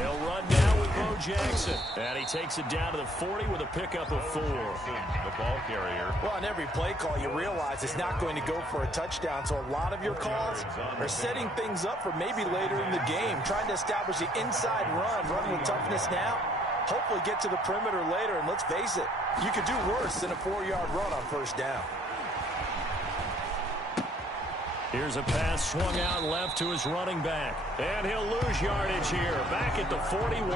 They'll run now with Bo Jackson. And he takes it down to the 40 with a pickup of 4. The ball carrier. Well, on every play call, you realize it's not going to go for a touchdown. So a lot of your calls are setting things up for maybe later in the game, trying to establish the inside run with toughness now. Hopefully get to the perimeter later, and let's face it, you could do worse than a 4-yard run on first down. Here's a pass swung out left to his running back. And he'll lose yardage here, back at the 41.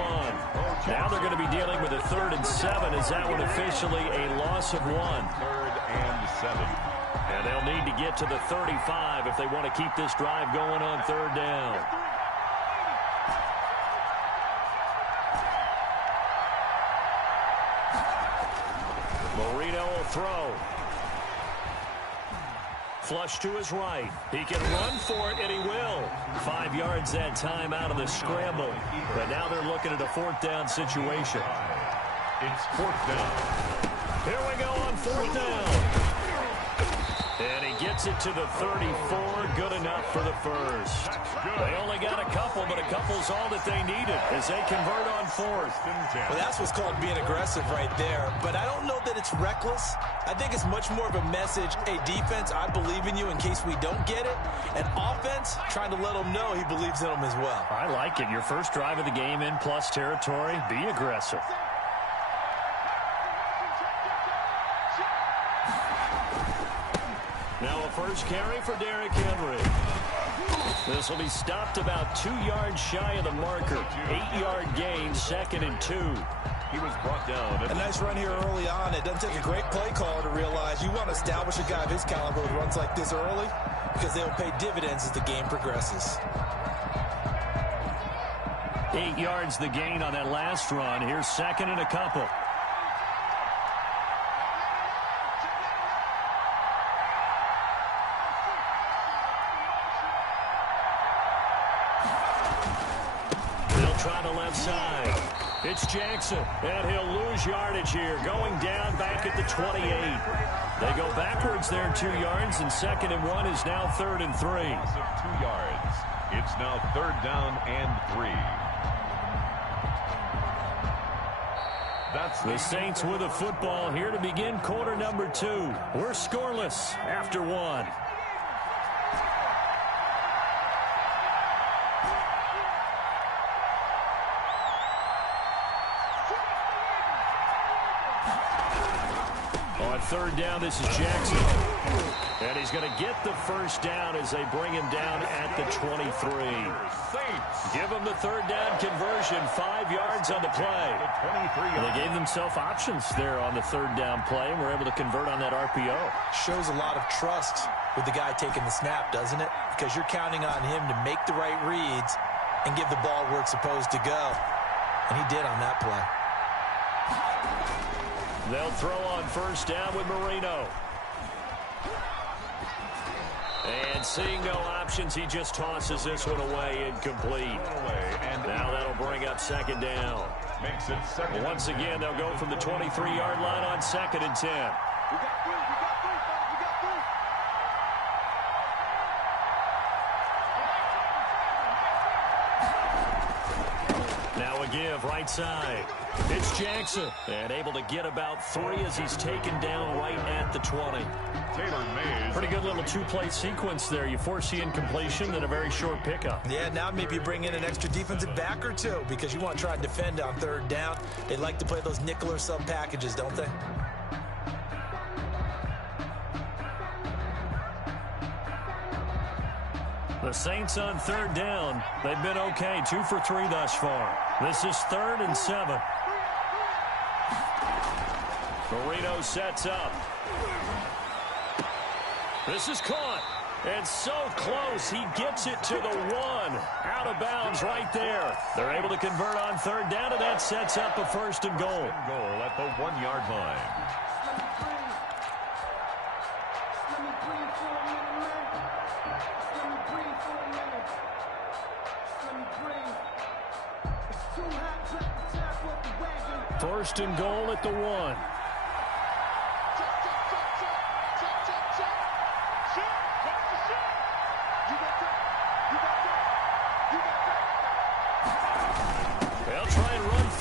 Now they're going to be dealing with a 3rd and 7. Is that one officially a loss of 1? 3rd and 7. And they'll need to get to the 35 if they want to keep this drive going on 3rd down. Marino will throw. Flush to his right. He can run for it, and he will. 5 yards that time out of the scramble. But now they're looking at a 4th down situation. It's 4th down. Here we go on 4th down. And he gets it to the 34. Good enough for the first. They only got a couple, but a couple's all that they needed as they convert on 4th. Well, that's what's called being aggressive right there. But I don't know that it's reckless. I think it's much more of a message, hey, defense, I believe in you in case we don't get it. And offense, trying to let them know he believes in them as well. I like it. Your first drive of the game in plus territory, be aggressive. Now a first carry for Derrick Henry. This will be stopped about 2 yards shy of the marker. 8-yard gain, 2nd and 2. He was brought down. A nice run here early on. It doesn't take a great play caller to realize you want to establish a guy of his caliber with runs like this early because they'll pay dividends as the game progresses. 8 yards the gain on that last run. Here's 2nd and a couple. Try the left side. It's Jackson, and he'll lose yardage here, going down back at the 28. They go backwards there 2 yards, and 2nd and 1 is now 3rd and 3. Loss of 2 yards. It's now 3rd down and 3. That's the Saints with a football here to begin quarter number 2. We're scoreless after 1. On 3rd down, this is Jackson. And he's going to get the first down as they bring him down at the 23. Give him the 3rd down conversion, 5 yards on the play. And they gave themselves options there on the 3rd down play and were able to convert on that RPO. Shows a lot of trust with the guy taking the snap, doesn't it? Because you're counting on him to make the right reads and give the ball where it's supposed to go. And he did on that play. They'll throw on first down with Marino. And seeing no options, he just tosses this one away, incomplete. And now that'll bring up 2nd down. Makes it 2nd. Once again, they'll go from the 23-yard line on 2nd and 10. Now a give right side. It's Jackson, and able to get about 3 as he's taken down right at the 20. Pretty good little 2-play sequence there. You force the incompletion, then a very short pickup. Yeah, now maybe bring in an extra defensive back or 2 because you want to try and defend on 3rd down. They like to play those nickel or sub packages, don't they? The Saints on 3rd down. They've been okay, 2 for 3 thus far. This is 3rd and 7. Marino sets up. This is caught. And so close, he gets it to the 1. Out of bounds right there. They're able to convert on 3rd down, and that sets up a 1st and goal. Goal at the 1-yard line. First and goal at the 1.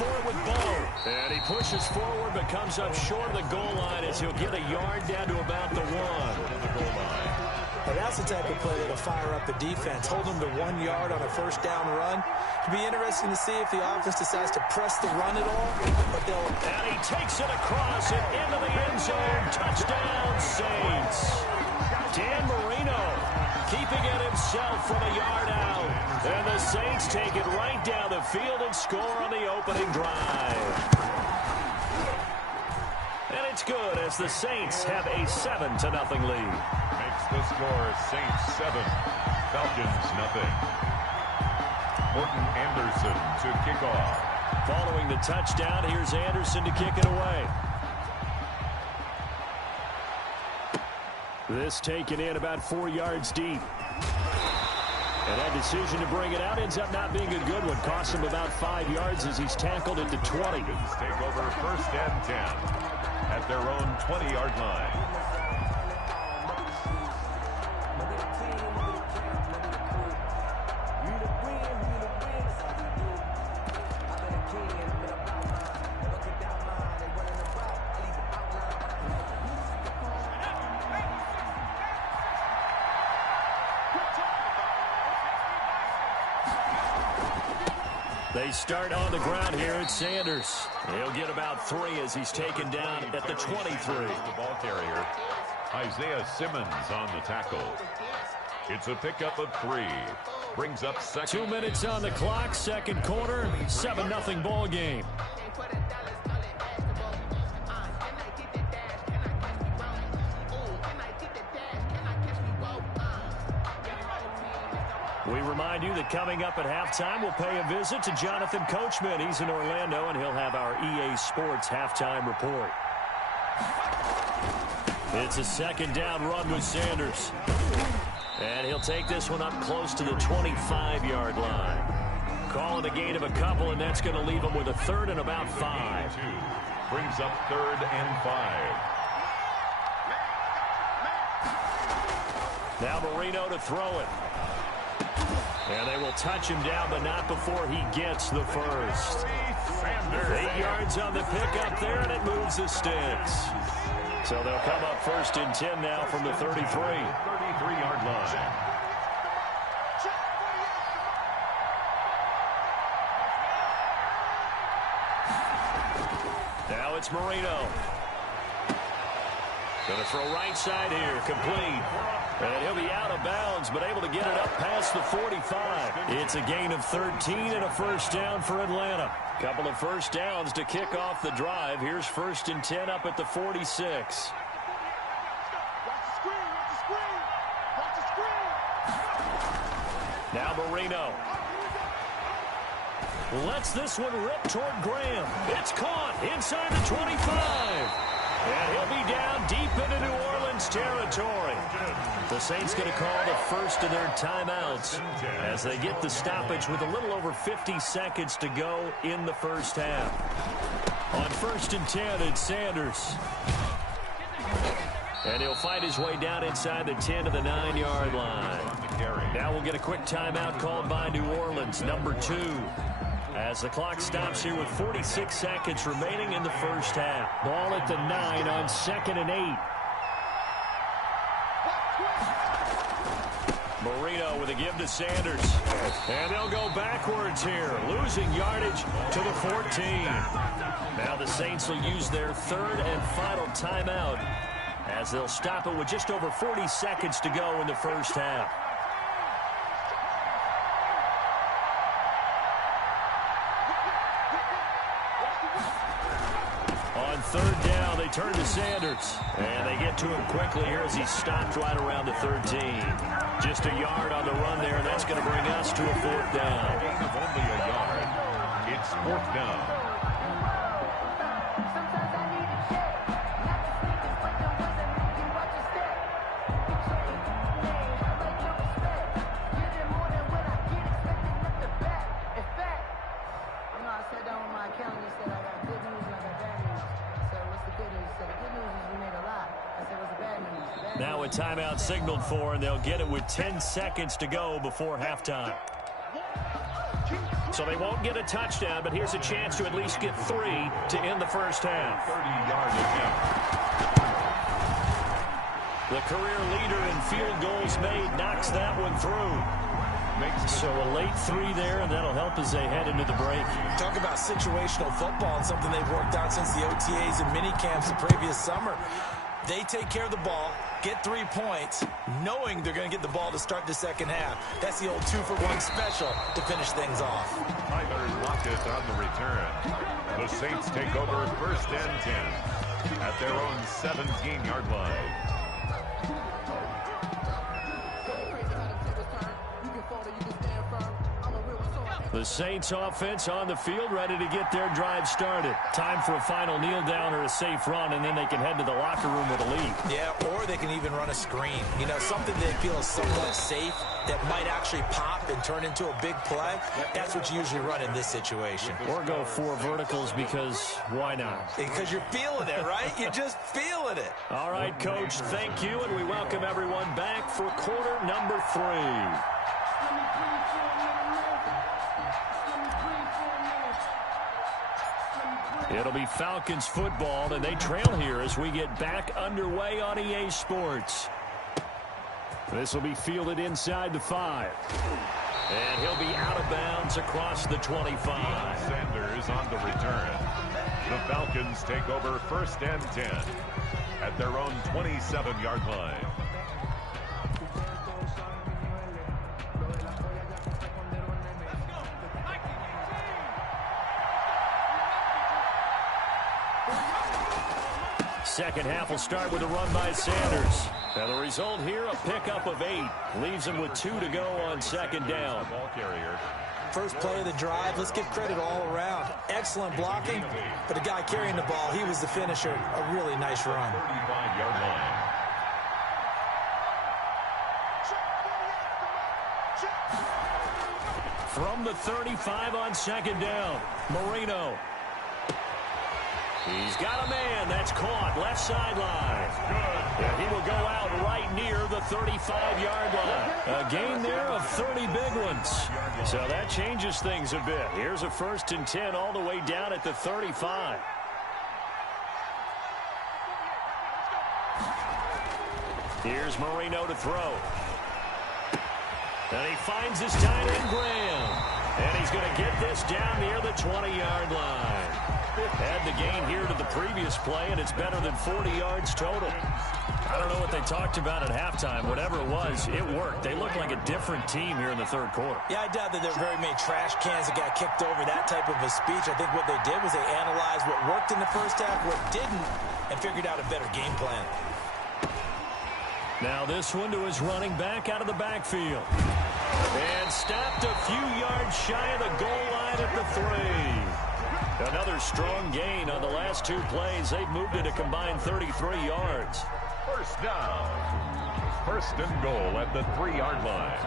for it with Bo. And he pushes forward but comes up short of the goal line as he'll get a yard down to about the 1. Well, that's the type of play that'll fire up the defense. Hold them to 1 yard on a first down run. It'll be interesting to see if the offense decides to press the run at all. But and he takes it across and into the end zone. Touchdown, Saints. Dan Marino keeping it himself from a yard out. And the Saints take it right down the field and score on the opening drive. And it's good as the Saints have a 7-0 lead. Makes the score Saints 7, Falcons 0. Morton Anderson to kick off. Following the touchdown, here's Anderson to kick it away. This taken in about 4 yards deep. And that decision to bring it out ends up not being a good one. Costs him about 5 yards as he's tackled at the 20. Take over 1st and 10 at their own 20-yard line. They start on the ground here at Sanders. He'll get about 3 as he's taken down at the 23. The ball carrier, Isaiah Simmons on the tackle. It's a pickup of 3. Brings up second. 2 minutes on the clock, second quarter, 7-0 ball game. We remind you that coming up at halftime, we'll pay a visit to Jonathan Coachman. He's in Orlando, and he'll have our EA Sports halftime report. It's a second down run with Sanders. And he'll take this one up close to the 25-yard line. Calling a gain of a couple, and that's going to leave him with a 3rd and about 5. Brings up 3rd and 5. Now Marino to throw it. And they will touch him down, but not before he gets the first. 8 yards on the pickup there, and it moves the sticks. So they'll come up 1st and 10 now from the 33. 33-yard line. Now it's Marino. Going to throw right side here, complete. And he'll be out of bounds, but able to get it up past the 45. It's a gain of 13 and a first down for Atlanta. Couple of first downs to kick off the drive. Here's 1st and 10 up at the 46. Now Marino lets this one rip toward Graham. It's caught inside the 25. And he'll be down deep into New Orleans territory. The Saints going to call the first of their timeouts as they get the stoppage with a little over 50 seconds to go in the first half. On 1st and 10, it's Sanders. And he'll fight his way down inside the 10 to the 9-yard line. Now we'll get a quick timeout called by New Orleans, number 2. As the clock stops here with 46 seconds remaining in the first half. Ball at the 9 on 2nd and 8. Marino with a give to Sanders. And they'll go backwards here, losing yardage to the 14. Now the Saints will use their 3rd and final timeout as they'll stop it with just over 40 seconds to go in the first half. On 3rd down, they turn to Sanders. And they get to him quickly here as he's stopped right around the 13. Just a yard on the run there, and that's going to bring us to a 4th down. Gain of only a yard. It's 4th down. Now a timeout signaled for, and they'll get it with 10 seconds to go before halftime. So they won't get a touchdown, but here's a chance to at least get 3 to end the first half. 30-yard attempt. The career leader in field goals made knocks that one through. So a late 3 there, and that'll help as they head into the break. Talk about situational football and something they've worked out since the OTAs and mini camps the previous summer. They take care of the ball, get 3 points, knowing they're going to get the ball to start the second half. That's the old 2-for-1 special to finish things off. Tyler Lockett on the return. The Saints take over 1st and 10 at their own 17-yard line. The Saints offense on the field, ready to get their drive started. Time for a final kneel down or a safe run, and then they can head to the locker room with a lead. Yeah, or they can even run a screen. You know, something they feel is somewhat safe that might actually pop and turn into a big play. That's what you usually run in this situation. Or go 4 verticals, because why not? Because you're feeling it, right? You're just feeling it. All right, Coach, thank you, and we welcome everyone back for quarter number 3. It'll be Falcons football, and they trail here as we get back underway on EA Sports. This will be fielded inside the 5. And he'll be out of bounds across the 25. Sanders on the return. The Falcons take over 1st and 10 at their own 27-yard line. Second half will start with a run by Sanders. Now the result here, a pickup of 8. Leaves him with 2 to go on 2nd down. Ball carrier. First play of the drive, let's give credit all around. Excellent blocking, but the guy carrying the ball, he was the finisher. A really nice run. 35-yard line. From the 35 on 2nd down, Marino. He's got a man. That's caught. Left sideline. And he will go out right near the 35-yard line. A gain there of 30 big ones. So that changes things a bit. Here's a 1st and 10 all the way down at the 35. Here's Marino to throw. And he finds his tight end, Graham. And he's going to get this down near the 20-yard line. Had the gain here to the previous play, and it's better than 40 yards total. I don't know what they talked about at halftime. Whatever it was, it worked. They look like a different team here in the 3rd quarter. Yeah, I doubt that there are very many trash cans that got kicked over, that type of a speech. I think what they did was they analyzed what worked in the first half, what didn't, and figured out a better game plan. Now this one to his running back out of the backfield. And stopped a few yards shy of the goal line at the 3. Another strong gain on the last 2 plays. They've moved it a combined 33 yards. 1st down. 1st and goal at the 3-yard line.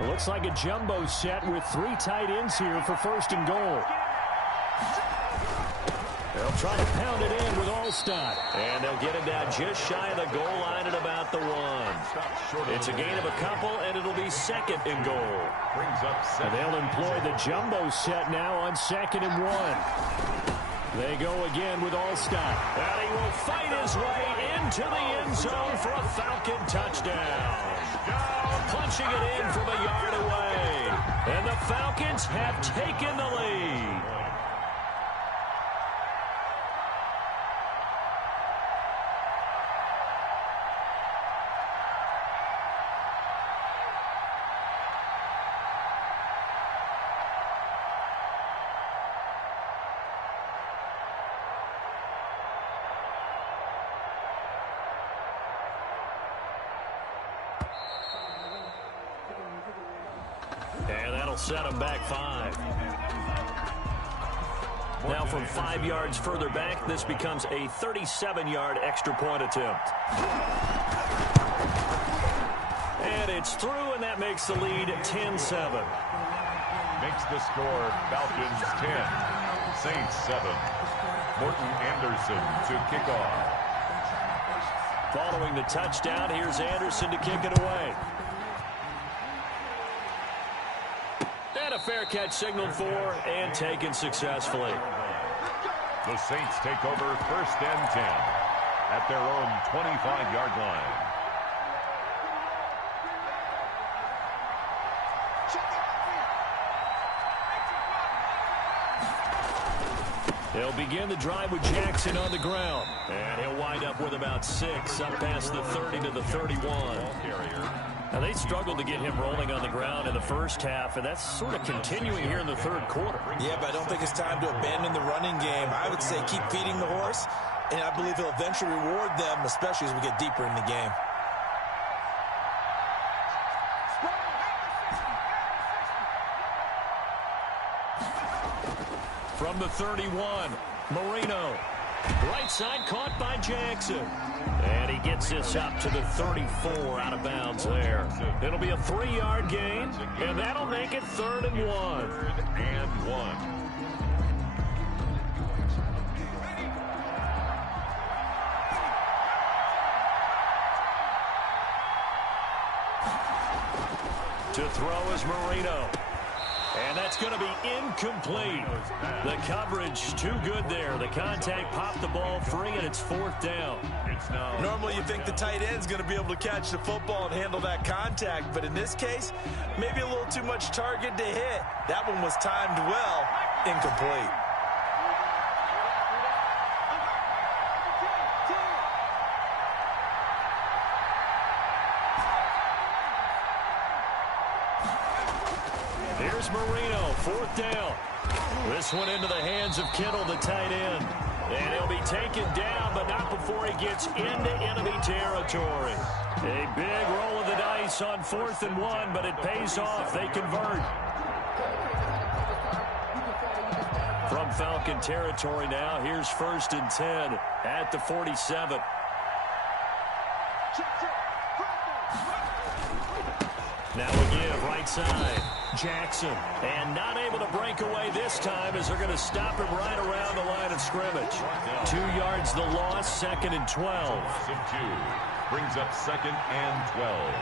It looks like a jumbo set with 3 tight ends here for 1st and goal. They'll try to pound it in with Allstott. And they'll get him down just shy of the goal line at about the 1. It's a gain of a couple, and it'll be 2nd and goal. And they'll employ the jumbo set now on 2nd and 1. They go again with Allstott. And he will fight his way into the end zone for a Falcon touchdown. Punching it in from a yard away. And the Falcons have taken the lead. And that'll set them back 5. Now from 5 yards further back, this becomes a 37-yard extra point attempt. And it's through, and that makes the lead 10-7. Makes the score Falcons 10, Saints 7. Morton Anderson to kick off. Following the touchdown, here's Anderson to kick it away. And a fair catch signaled for and taken successfully. The Saints take over 1st and 10 at their own 25-yard line. They'll begin the drive with Jackson on the ground. And he'll wind up with about 6 up past the 30 to the 31. Now, they struggled to get him rolling on the ground in the first half, and that's sort of continuing here in the third quarter. Yeah, but I don't think it's time to abandon the running game. I would say keep feeding the horse, and I believe he'll eventually reward them, especially as we get deeper in the game. From the 31, Marino. Right side caught by Jackson. And he gets this up to the 34 out of bounds there. It'll be a 3-yard gain, and that'll make it 3rd and 1. 3rd and 1. To throw is Marino. And that's going to be incomplete. The coverage too good there. The contact popped the ball free, and it's 4th down. Normally you think the tight end's going to be able to catch the football and handle that contact, but in this case, maybe a little too much target to hit. That one was timed well, incomplete. Here's Marino, 4th down. This one into the hands of Kittle, the tight end. And he'll be taken down, but not before he gets into enemy territory. A big roll of the dice on 4th and 1, but it pays off. They convert. From Falcon territory now, here's 1st and 10 at the 47. Now again, right side. Jackson, and not able to break away this time as they're going to stop him right around the line of scrimmage. 2 yards the loss, 2nd and 12. Brings up 2nd and 12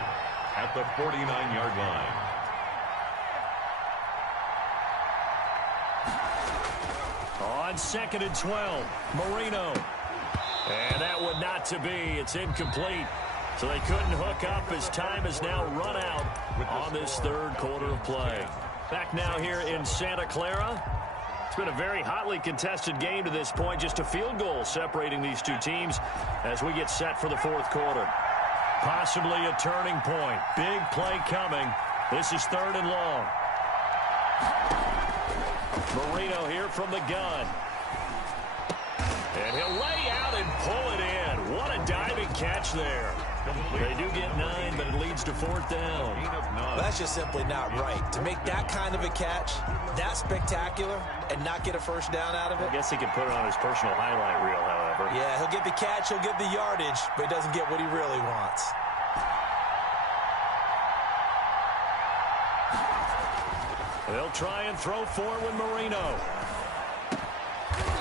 at the 49-yard line. On 2nd and 12, Marino. And that one not to be. It's incomplete. So they couldn't hook up as time has now run out on this third quarter of play. Back now here in Santa Clara. It's been a very hotly contested game to this point. Just a field goal separating these two teams as we get set for the 4th quarter. Possibly a turning point. Big play coming. This is 3rd and long. Marino here from the gun. And he'll lay out and pull it in. What a diving catch there. They do get 9, but it leads to 4th down. That's just simply not right. To make that kind of a catch, that spectacular, and not get a first down out of it. I guess he can put it on his personal highlight reel, however. Yeah, he'll get the catch, he'll get the yardage, but he doesn't get what he really wants. They'll try and throw forward with Marino.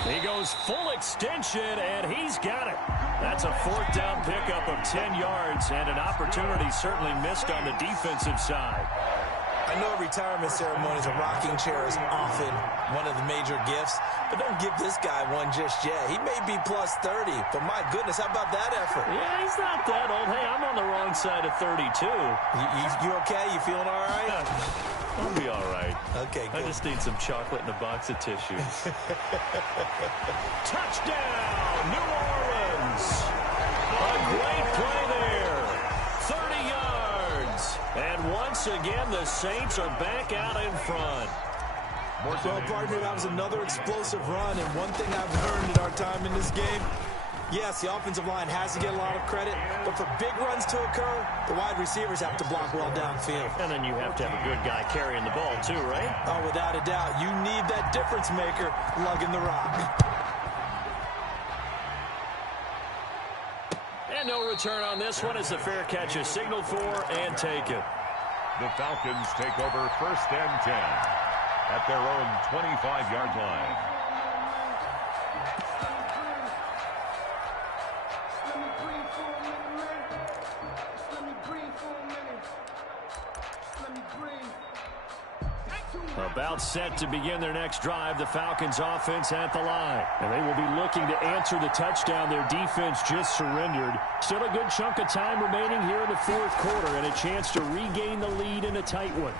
He goes full extension, and he's got it. That's a 4th down pickup of 10 yards, and an opportunity certainly missed on the defensive side. I know retirement ceremonies, a rocking chair is often one of the major gifts, but don't give this guy one just yet. He may be plus 30, but my goodness, how about that effort? Yeah, he's not that old. Hey, I'm on the wrong side of 32. You okay? You feeling all right? I'll be all right. Okay, good. I just need some chocolate and a box of tissues. Touchdown, New Orleans. A great play there. 30 yards. And once again, the Saints are back out in front. Well, partner, that was another explosive run, and one thing I've learned in our time in this game, yes, the offensive line has to get a lot of credit, but for big runs to occur, the wide receivers have to block well downfield. And then you have to have a good guy carrying the ball too, right? Oh, without a doubt. You need that difference maker lugging the rock. And no return on this one as the fair catch is signaled for and taken. The Falcons take over 1st and 10 at their own 25-yard line. About set to begin their next drive, the Falcons offense at the line. And they will be looking to answer the touchdown their defense just surrendered. Still a good chunk of time remaining here in the fourth quarter and a chance to regain the lead in a tight one.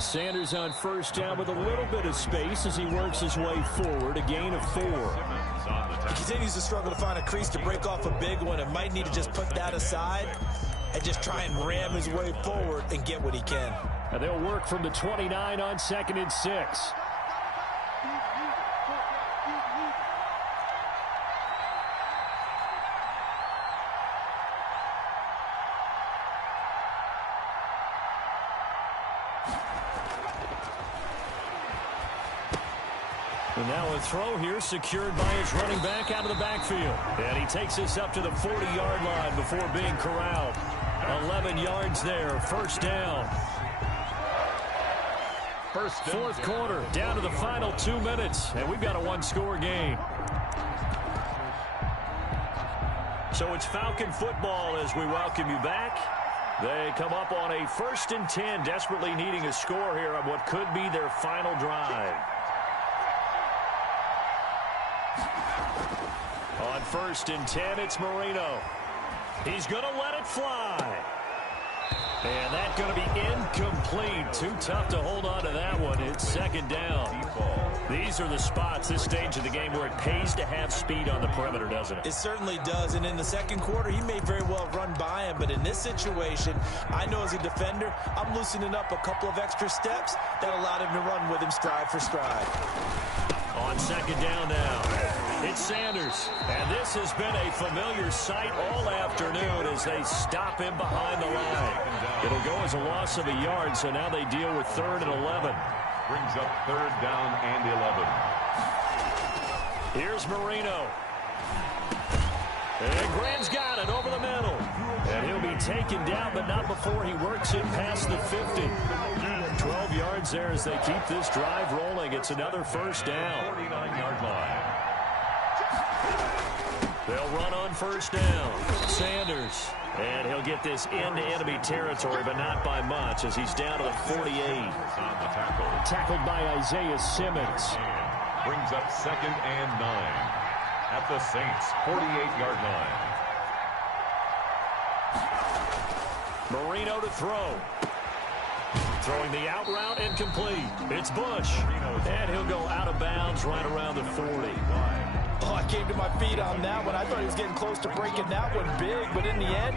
Sanders on first down with a little bit of space as he works his way forward, a gain of 4. He continues to struggle to find a crease to break off a big one and might need to just put that aside and just try and ram his way forward and get what he can. And they'll work from the 29 on 2nd and 6. And now a throw here secured by his running back out of the backfield. And he takes us up to the 40-yard line before being corralled. 11 yards there, first down. Fourth quarter, down to the final 2 minutes, and we've got a one-score game. So it's Falcon football as we welcome you back. They come up on a 1st and 10, desperately needing a score here on what could be their final drive. On 1st and 10, it's Marino. He's going to let it fly. And that's going to be incomplete. Too tough to hold on to that one. It's 2nd down. These are the spots, this stage of the game, where it pays to have speed on the perimeter, doesn't it? It certainly does. And in the second quarter, he may very well run by him. But in this situation, I know as a defender, I'm loosening up a couple of extra steps that allowed him to run with him stride for stride. On 2nd down now, it's Sanders. And this has been a familiar sight all afternoon as they stop him behind the line. It'll go as a loss of a yard, so now they deal with 3rd and 11. Brings up 3rd down and 11. Here's Marino. And Graham's got it over the middle. And he'll be taken down, but not before he works it past the 50. 12 yards there as they keep this drive rolling. It's another first down. 49-yard line. They'll run on first down. Sanders. And he'll get this into enemy territory, but not by much as he's down to the 48. On the tackle. Tackled by Isaiah Simmons. Brings up 2nd and 9 at the Saints' 48-yard line. Marino to throw. Throwing the out route incomplete. It's Bush. And he'll go out of bounds right around the 40. Oh, I came to my feet on that one. I thought he was getting close to breaking that one big, but in the end,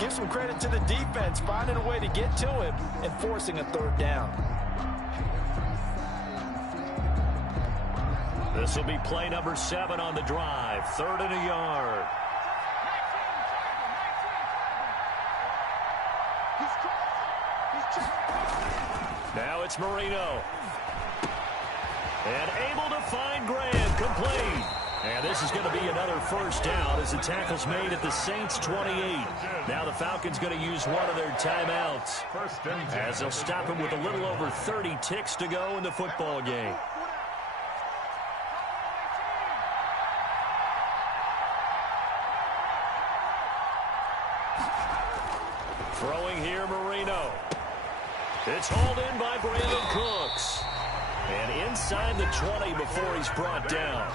give some credit to the defense, finding a way to get to him and forcing a 3rd down. This will be play number 7 on the drive. 3rd and a yard. Now it's Marino. And able to find Graham, complete. And this is going to be another first down as the tackle's made at the Saints' 28. Now the Falcons going to use one of their timeouts as they'll stop him with a little over 30 ticks to go in the football game. Throwing here, Marino. It's hauled in by Brandon Cooks. And inside the 20 before he's brought down.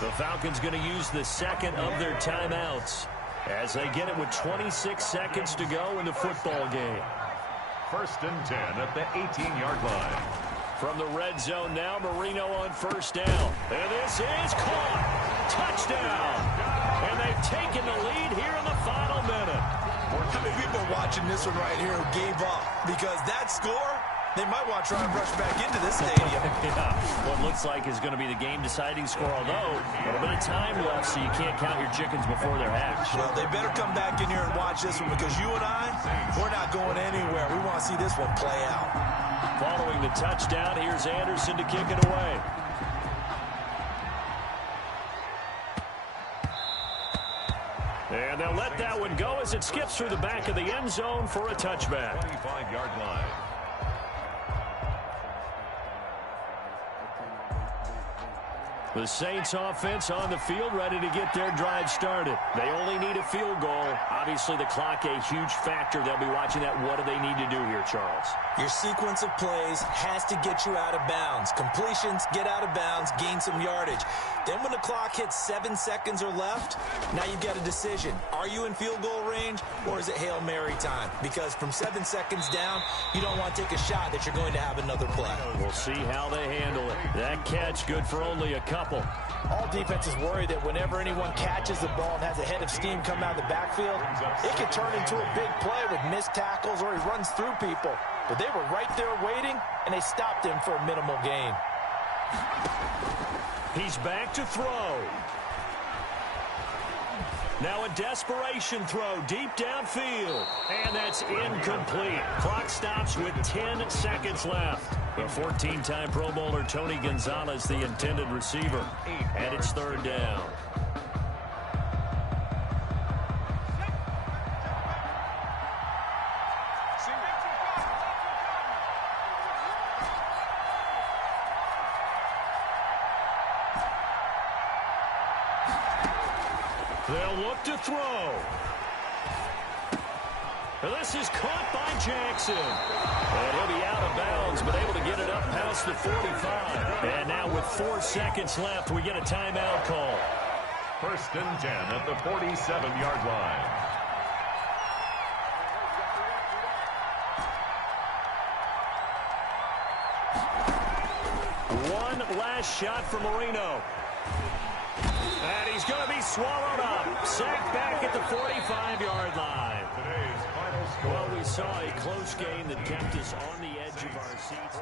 The Falcons going to use the 2nd of their timeouts as they get it with 26 seconds to go in the football game. 1st and 10 at the 18-yard line. From the red zone now, Marino on first down. And this is caught. Touchdown. And they've taken the lead here in the final minute. How many people are watching this one right here who gave up? Because that score, they might want to try and rush back into this stadium. Yeah, what looks like is going to be the game-deciding score, although a little bit of time left, so you can't count your chickens before they're hatched. Well, they better come back in here and watch this one because you and I, we're not going anywhere. We want to see this one play out. Following the touchdown, here's Anderson to kick it away. And they'll let that one go as it skips through the back of the end zone for a touchback. 25-yard line. The Saints offense on the field, ready to get their drive started. They only need a field goal. Obviously, the clock a huge factor. They'll be watching that. What do they need to do here, Charles? Your sequence of plays has to get you out of bounds. Completions, get out of bounds, gain some yardage. Then when the clock hits 7 seconds or left, now you've got a decision. Are you in field goal range, or is it Hail Mary time? Because from 7 seconds down, you don't want to take a shot that you're going to have another play. We'll see how they handle it. That catch good for only a couple. All defenses worry that whenever anyone catches the ball and has a head of steam come out of the backfield, it could turn into a big play with missed tackles or he runs through people. But they were right there waiting, and they stopped him for a minimal gain. He's back to throw. Now a desperation throw deep downfield. And that's incomplete. Clock stops with 10 seconds left. The 14-time Pro Bowler Tony Gonzalez, the intended receiver. And it's third down. They'll look to throw. This is caught by Jackson. And he'll be out of bounds, but able to get it up past the 45. And now with 4 seconds left, we get a timeout call. 1st and 10 at the 47-yard line. One last shot for Marino. And he's going to be swallowed up. Sacked back at the 45-yard line. Today's final score. Well, we saw a close game that kept us on the edge of our seats.